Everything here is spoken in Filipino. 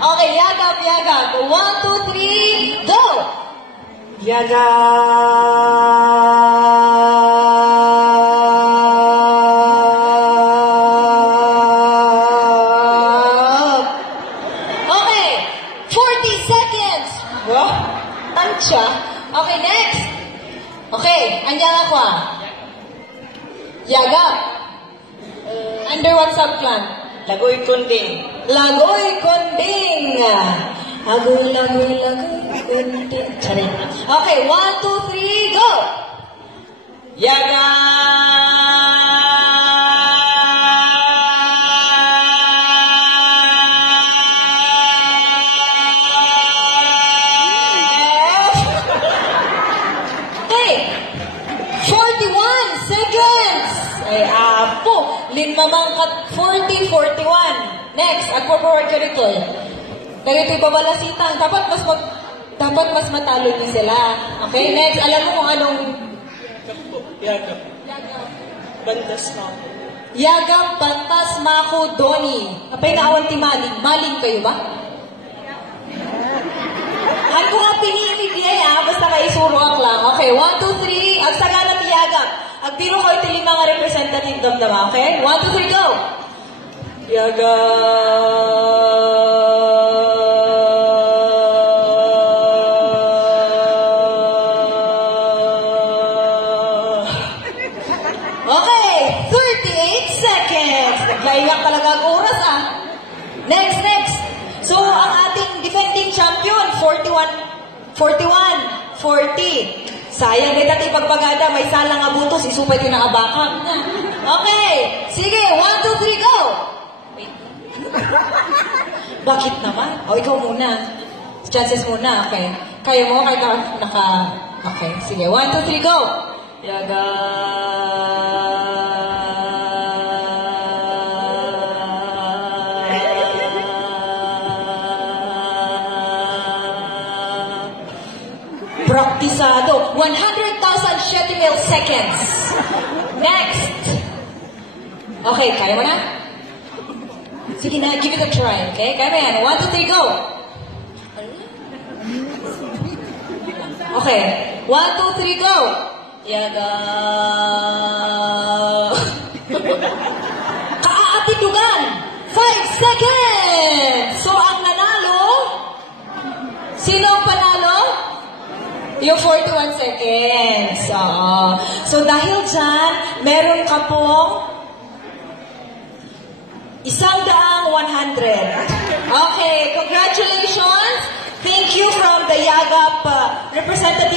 Okay, yagap, yagap. 1, 2, 3, go! Yagap! Okay, 40 seconds. Wow, tansya. Okay, next. Okay, andyan ako ah. Yagap. Under what subplant? Lagoy kunding. Lagoy konding. Lagoy, lagoy, lagoy konding. Charing. Okay, 1, 2, 3, go! Yaga! Okay, 41 seconds. Ay, apo. Limamangkat 40, 41. Next, agpo-forward ka rito. Ganito yung babalasitan. Dapat mas matalo niyo sila. Okay, next. Alam mo kung anong... Yaga. Bandas na ako. Yagap, Bantas, Mako, Doni. Apay na awan ti Maling. Maling kayo ba? Ano ko nga pinilig basta kaisuruak lang. Okay, 1, 2, 3. Agsagana ti Yagap. Agtiro ko iti lima nga representative damdama. Okay? 1, 2, 3, go! Yaga! Okay, 38 seconds. Naglayang talaga ang oras ah. Next. So, ang ating defending champion, 41, 40. Sayang kita ti pagpagada, may salang abutos, isupay din ang abakang. Okay, sige, 1, 2, 3, go! Wait. Bakit naman? O, ikaw muna. Chances muna, okay. Kaya mo, kahit naka... Okay, sige, 1, 2, 3, go! Yaga! Praktisado. 100,000 seconds. Next. Okay, kaya mo na? Sige na, give it a try, okay? Kaya mo yan. 1, 2, 3, go! Okay. 1, 2, 3, go! Yaga! Kaaatitugan! 5 seconds! So, ang nanalo? Sino ang panalo? Yung 41 seconds. So, dahil dyan, meron ka pong 100. Okay, congratulations. Thank you from the Yagap representative.